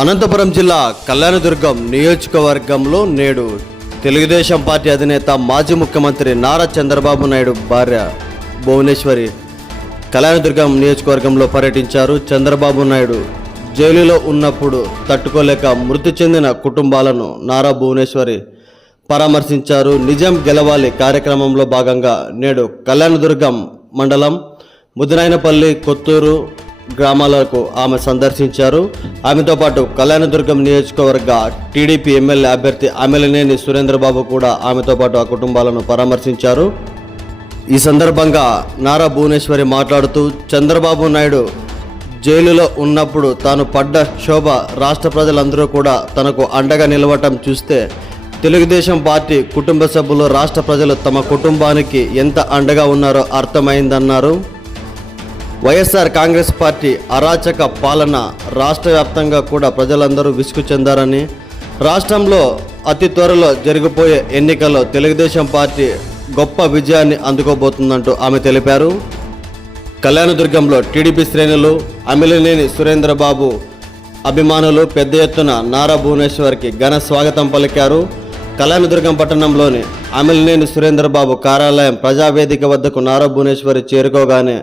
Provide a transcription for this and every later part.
అనంతపురం జిల్లా కళ్యాణదుర్గం నియోజకవర్గంలో నేడు తెలుగుదేశం పార్టీ అధినేత మాజీ ముఖ్యమంత్రి నారా చంద్రబాబు నాయుడు భార్య భువనేశ్వరి కళ్యాణదుర్గం నియోజకవర్గంలో పర్యటించారు. చంద్రబాబు నాయుడు జైలులో ఉన్నప్పుడు తట్టుకోలేక మృతి చెందిన కుటుంబాలను నారా భువనేశ్వరి పరామర్శించారు. నిజం గెలవాలి కార్యక్రమంలో భాగంగా నేడు కళ్యాణదుర్గం మండలం ముదినాయనపల్లి కొత్తూరు గ్రామాలకు ఆమె సందర్శించారు. ఆమెతో పాటు కళ్యాణదుర్గం నియోజకవర్గ టీడీపీ ఎమ్మెల్యే అభ్యర్థి అమెలనేని సురేంద్రబాబు కూడా ఆమెతో పాటు ఆ కుటుంబాలను పరామర్శించారు. ఈ సందర్భంగా నారా భువనేశ్వరి మాట్లాడుతూ చంద్రబాబు నాయుడు జైలులో ఉన్నప్పుడు తాను పడ్డ శోభ రాష్ట్ర ప్రజలందరూ కూడా తనకు అండగా నిలవటం చూస్తే తెలుగుదేశం పార్టీ కుటుంబ సభ్యులు రాష్ట్ర ప్రజలు తమ కుటుంబానికి ఎంత అండగా ఉన్నారో అర్థమైందన్నారు. వైఎస్ఆర్ కాంగ్రెస్ పార్టీ అరాచక పాలన రాష్ట్ర వ్యాప్తంగా కూడా ప్రజలందరూ విసుగు చెందారని రాష్ట్రంలో అతి త్వరలో జరిగిపోయే ఎన్నికల్లో తెలుగుదేశం పార్టీ గొప్ప విజయాన్ని అందుకోబోతుందంటూ ఆమె తెలిపారు. కళ్యాణదుర్గంలో టీడీపీ శ్రేణులు అమిలినేని సురేంద్రబాబు అభిమానులు పెద్ద ఎత్తున నారా భువనేశ్వర్కి ఘన స్వాగతం పలికారు. కళ్యాణదుర్గం పట్టణంలోని అమిలినేని సురేంద్రబాబు కార్యాలయం ప్రజావేదిక వద్దకు నారా భువనేశ్వరి చేరుకోగానే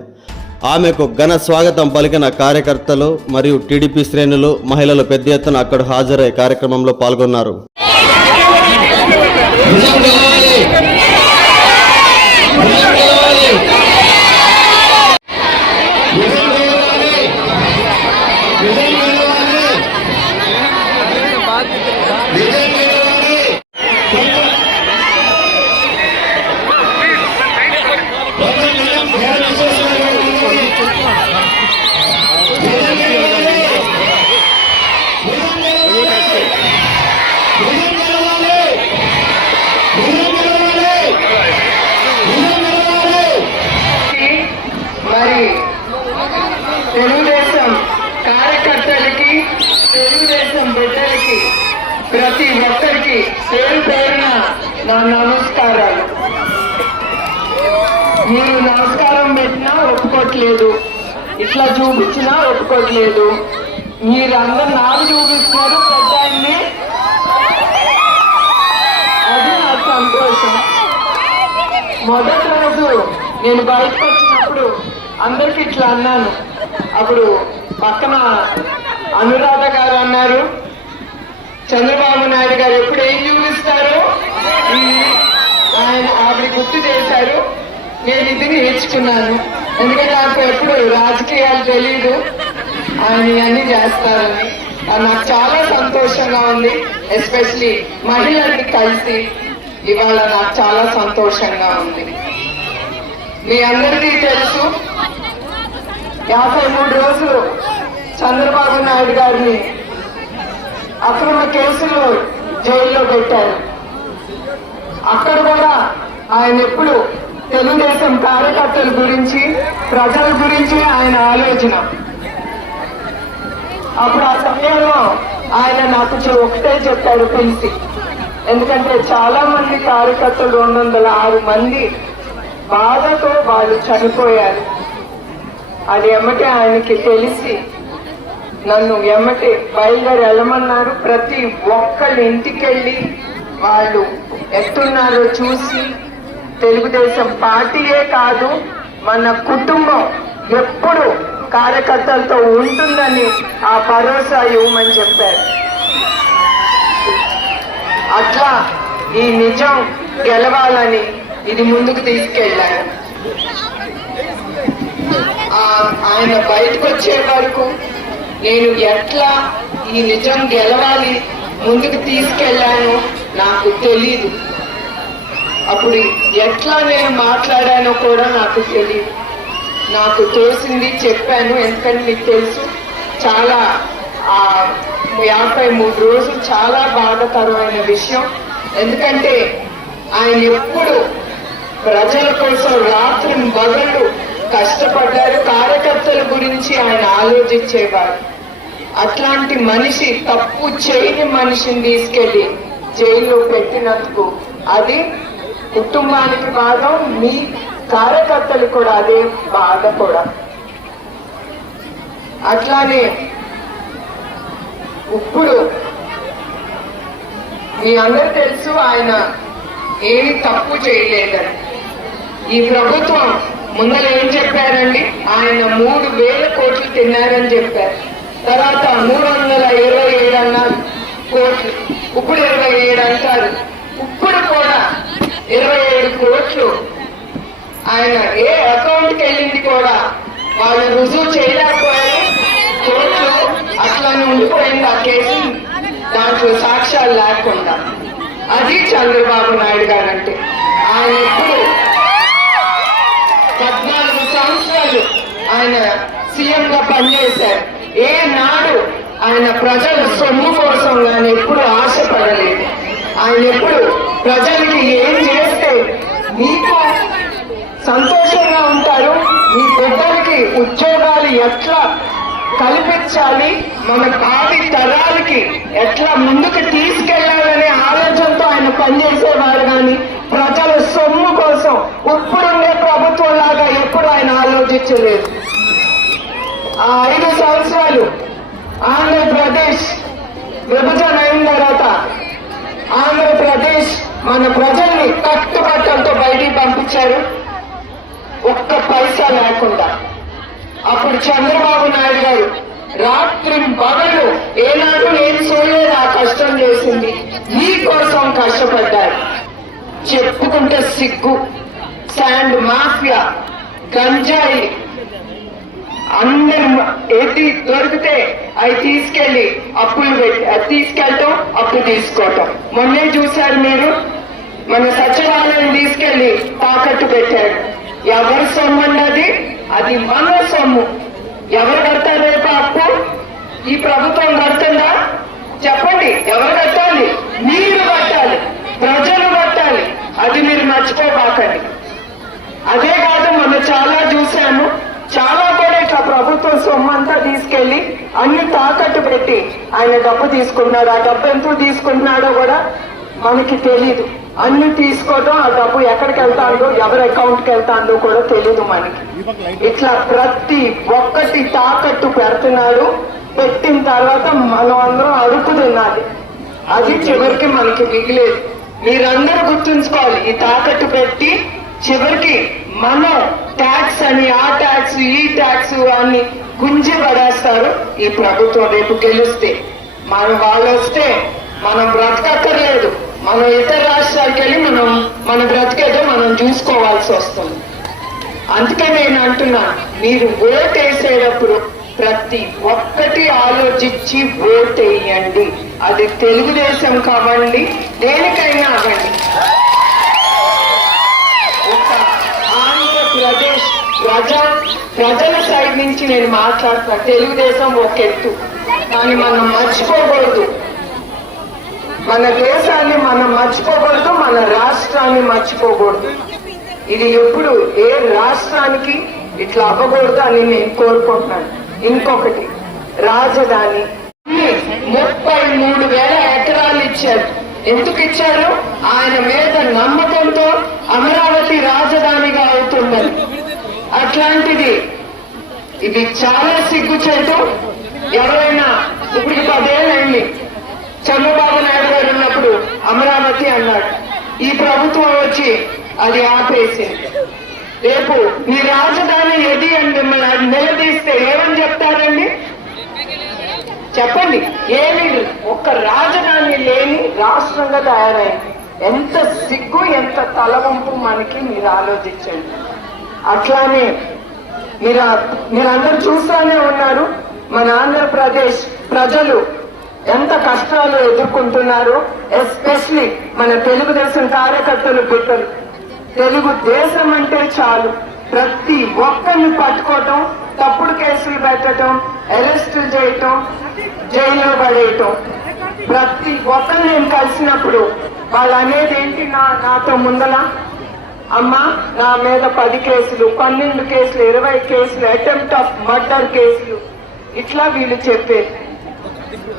ఆమెకు ఘన స్వాగతం పలికిన కార్యకర్తలు మరియు టీడీపీ శ్రేణులు మహిళలు పెద్ద ఎత్తున అక్కడ హాజరై కార్యక్రమంలో పాల్గొన్నారు Thank you. ప్రతి ఒక్కరికి పేరు పేరున నా నమస్కారాలు. మీరు నమస్కారం పెట్టినా ఒప్పుకోవట్లేదు ఇట్లా చూపించినా ఒప్పుకోవట్లేదు మీరందరూ నాకు చూపిస్తున్నారు పెద్ద ఆయన్ని. అది నా సంతోషం. మొదటి రోజు నేను బయటకు వచ్చినప్పుడు అందరికి ఇట్లా అన్నాను. అప్పుడు పక్కన అనురాధ గారు అన్నారు. చంద్రబాబు నాయుడు గారు ఎప్పుడు ఏం చూపిస్తారు ఆయన ఆవిడ గుర్తు చేశారు. నేను ఇది నేర్చుకున్నాను. ఎందుకంటే నాకు ఎప్పుడు రాజకీయాలు తెలియదు ఆయన అన్ని చేస్తారని. నాకు చాలా సంతోషంగా ఉంది. ఎస్పెషలీ మహిళల్ని కలిసి ఇవాళ నాకు చాలా సంతోషంగా ఉంది. మీ అందరికీ తెలుసు యాభై మూడు రోజులు చంద్రబాబు నాయుడు గారిని అక్రమ కేసులు జైల్లో పెట్టారు. అక్కడ కూడా ఆయన ఎప్పుడు తెలుగుదేశం కార్యకర్తల గురించి ప్రజల గురించి ఆయన ఆలోచన. అప్పుడు ఆ సమయంలో ఆయన నాకు ఒకటే చెప్పాడు పిలిచి. ఎందుకంటే చాలా మంది కార్యకర్తలు రెండు వందల ఆరు మంది బాధతో వాళ్ళు చనిపోయారు. అది ఎమ్మటే ఆయనకి తెలిసి నన్ను ఎమ్మటే బయలుదేరి వెళ్ళమన్నారు ప్రతి ఒక్కళ్ళు ఇంటికెళ్ళి వాళ్ళు ఎట్టున్నారో చూసి తెలుగుదేశం పార్టీయే కాదు మన కుటుంబం ఎప్పుడు కార్యకర్తలతో ఉంటుందని ఆ భరోసా ఇవ్వమని చెప్పారు. అట్లా ఈ నిజం గెలవాలని ఇది ముందుకు తీసుకెళ్ళారు. ఆయన బయటకు వచ్చే వరకు నేను ఎట్లా ఈ నిజం గెలవాలి ముందుకు తీసుకెళ్ళాను నాకు తెలీదు. అప్పుడు ఎట్లా నేను మాట్లాడానో కూడా నాకు తెలియదు నాకు తెలిసింది చెప్పాను ఎందుకంటే మీకు తెలుసు చాలా ఆ యాభై మూడు రోజులు చాలా బాధకరమైన విషయం. ఎందుకంటే ఆయన ఎప్పుడు ప్రజల కోసం రాత్రి మొదలు కష్టపడ్డారు. కార్యకర్తల గురించి ఆయన ఆలోచించేవారు. అట్లాంటి మనిషి తప్పు చేయని మనిషిని తీసుకెళ్ళి జైల్లో పెట్టినందుకు అది కుటుంబానికి బాధ మీ కార్యకర్తలు కూడా అదే బాధ కూడా. అట్లానే ఇప్పుడు మీ అందరూ తెలుసు ఆయన ఏమి తప్పు చేయలేదని. ఈ ప్రభుత్వం ముందర ఏం చెప్పారండి? ఆయన మూడు వేల కోట్లు తిన్నారని చెప్పారు. తర్వాత మూడు వందల ఇరవై ఏడు అన్నారు కోట్లు ఇప్పుడు ఇరవై ఏడు అంటారు ఇప్పుడు కూడా ఇరవై ఏడు కోట్లు ఆయన ఏ అకౌంట్కి వెళ్ళింది కూడా వాళ్ళు రుజువు చేయలేకపోయారు. కోర్టు అట్లానే ఉండిపోయింది ఆ కేసు. దాంట్లో సాక్ష్యాలు లేకుండా. అది చంద్రబాబు నాయుడు గారు అంటే ఆయన ఇప్పుడు పద్నాలుగు సంవత్సరాలు ఆయన సీఎం గా పనిచేశారు. ఏ నాడు ఆయన ప్రజల సొమ్ము కోసం ఆయన ఎప్పుడు ఆశపడలేదు. ఆయన ఎప్పుడు ప్రజలకి ఏం చేస్తే మీకు సంతోషంగా ఉంటారు మీ బిడ్డలకి ఉద్యోగాలు ఎట్లా కల్పించాలి మన భావి తరాలకి ఎట్లా ముందుకు తీసుకెళ్ళాలనే ఆలోచనతో ఆయన పనిచేసేవారు కానీ ప్రజల సొమ్ము కోసం ఇప్పుడుండే ప్రభుత్వం లాగా ఎప్పుడు ఆయన ఆలోచించలేదు. ఆ ఐదు సంవత్సరాలు ఆంధ్రప్రదేశ్ విభజన అయిన తర్వాత ఆంధ్రప్రదేశ్ మన ప్రజల్ని కట్టుబట్టలతో బయటికి పంపించారు. ఒక్క పైసా లేకుండా. అప్పుడు చంద్రబాబు నాయుడు గారు రాత్రి పగలు ఏనాడు నేను చూడలేదు ఆ కష్టం చేసింది. మీ కోసం కష్టపడ్డారు. చెప్పుకుంటే సిగ్గు. శాండ్ మాఫియా గంజాయి అందరు ఏది దొరికితే అవి తీసుకెళ్ళి అప్పులు పెట్టి తీసుకెళ్ళటం అప్పు తీసుకోవటం. మొన్నే చూశారు మీరు? మన సచివాలయం తీసుకెళ్ళి తాకట్టు పెట్టాడు ఎవరి సొమ్ము అన్నది అది? మన సొమ్ము. ఎవరు కడతారు రేపు అప్పు? ఈ ప్రభుత్వం కడుతుందా? చెప్పండి ఎవరు కట్టాలి? మీరు కట్టాలి ప్రజలు కట్టాలి. అది మీరు మర్చిపోబాకండి అదే కాదు మనం చాలా చూశాను చాలా కూడా ఇట్లా మొత్తం సొమ్మంతా తీసుకెళ్ళి అన్ని తాకట్టు పెట్టి ఆయన డబ్బు తీసుకుంటున్నాడు. ఆ డబ్బు ఎంతో తీసుకుంటున్నాడో కూడా మనకి తెలీదు. అన్ని తీసుకోవడం ఆ డబ్బు ఎక్కడికి వెళ్తాందో ఎవరి అకౌంట్కి వెళ్తాందో కూడా తెలీదు మనకి. ఇట్లా ప్రతి ఒక్కటి తాకట్టు పెడుతున్నాడు. పెట్టిన తర్వాత మనం అందరం అడుగు అది చివరికి మనకి మిగిలేదు. మీరందరూ గుర్తుంచుకోవాలి ఈ తాకట్టు పెట్టి చివరికి మనం ట్యాక్స్ అని ఆ ట్యాక్స్ ఈ ట్యాక్స్ అని గుంజి పడేస్తారు. ఈ ప్రభుత్వం రేపు గెలిస్తే మనం వాళ్ళు వస్తే మనం బ్రతకక్కర్లేదు. మనం ఇతర రాష్ట్రాలకు వెళ్ళి మనం మన బ్రతికేదో మనం చూసుకోవాల్సి వస్తుంది. అందుకే నేను అంటున్నా మీరు ఓట్ వేసేటప్పుడు ప్రతి ఒక్కటి ఆలోచించి ఓట్ వేయండి. అది తెలుగుదేశం కావండి దేనికైనా అవ్వండి. ఒక ఆంధ్రప్రదేశ్ ప్రజా ప్రజల సైడ్ నుంచి నేను మాట్లాడుతున్నా. తెలుగుదేశం ఒక ఎత్తు. దాన్ని మనం మర్చిపోకూడదు. మన దేశాన్ని మనం మర్చిపోకూడదు మన రాష్ట్రాన్ని మర్చిపోకూడదు. ఇది ఎప్పుడు ఏ రాష్ట్రానికి ఇట్లా అవ్వకూడదు అని నేను కోరుకుంటున్నాను. ఇంకొకటి రాజధాని. ముప్పై మూడు వేల ఎకరాలు ఇచ్చారు. ఎందుకు ఇచ్చారు? ఆయన మీద నమ్మకంతో అమరావతి రాజధానిగా అవుతుందని అట్లాంటిది. ఇది చాలా సిగ్గుచేటు ఎవరైనా ఇప్పుడు పదేళ్ళైంది చంద్రబాబు నాయుడు గారు ఉన్నప్పుడు అమరావతి అన్నాడు. ఈ ప్రభుత్వం వచ్చి అది ఆపేసింది. రేపు మీ రాజధాని ఏది అని మిమ్మల్ని నిలదీస్తే ఏమని చెప్తారండి? చెప్పండి. ఏమి ఒక్క రాజధాని లేని రాష్ట్రంగా తయారైంది. ఎంత సిగ్గు ఎంత తలవంపు మనకి మీరు ఆలోచించండి. అట్లానే మీరు మీరందరూ చూస్తూనే ఉన్నారు. మన ఆంధ్రప్రదేశ్ ప్రజలు ఎంత కష్టాలు ఎదుర్కొంటున్నారు. ఎస్పెషలీ మన తెలుగుదేశం కార్యకర్తలు బిడ్డలు. తెలుగు దేశం అంటే చాలు. ప్రతి ఒక్కరిని పట్టుకోవటం తప్పుడు కేసులు పెట్టడం అరెస్టులు చేయటం జైల్లో పడేయటం. ప్రతి ఒక్కరు నేను కలిసినప్పుడు వాళ్ళు అనేది ఏంటి నా నాతో ముందల? అమ్మా నా మీద పది కేసులు పన్నెండు కేసులు ఇరవై కేసులు అటెంప్ట్ ఆఫ్ మర్డర్ కేసులు. ఇట్లా వీళ్ళు చెప్పారు.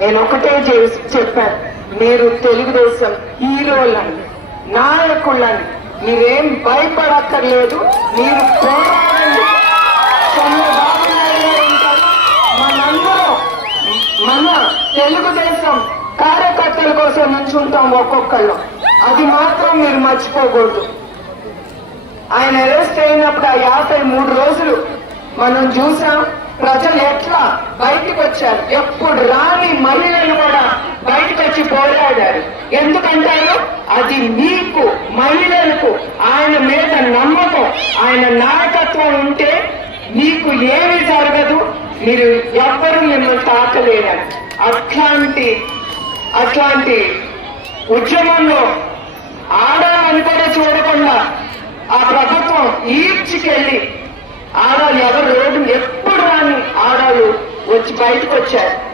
నేను ఒకటే చేసి చెప్పాను. మీరు తెలుగుదేశం హీరోలని నాయకులని మీరేం భయపడక్కర్లేదు మీరు పోరాడండి. చంద్రబాబు నాయుడు గారు మనందరం మన తెలుగుదేశం కార్యకర్తల కోసం నుంచుంటాం ఒక్కొక్కళ్ళు. అది మాత్రం మీరు మర్చిపోకూడదు. ఆయన అరెస్ట్ అయినప్పుడు ఆ యాభై మూడు రోజులు మనం చూసాం ప్రజలు ఎట్లా బయటకు వచ్చారు? ఎప్పుడు రాని మహిళలు కూడా బయటకు వచ్చి పోరాడారు. ఎందుకంటారు అది మీకు మహిళలకు ఆయన మీద నమ్మకం ఆయన నాయకత్వం ఉంటే మీకు ఏమి జరగదు మీరు ఎవ్వరు మిమ్మల్ని తాకలేరు. అట్లాంటి అట్లాంటి ఉద్యమంలో ఆడాలని కూడా చూడకుండా ఆ ప్రభుత్వం ఈడ్చికెళ్ళి ఆడాలు ఎవరు రోడ్డు ఎప్పుడు రాని ఆడాలు వచ్చి బయటకు వచ్చారు.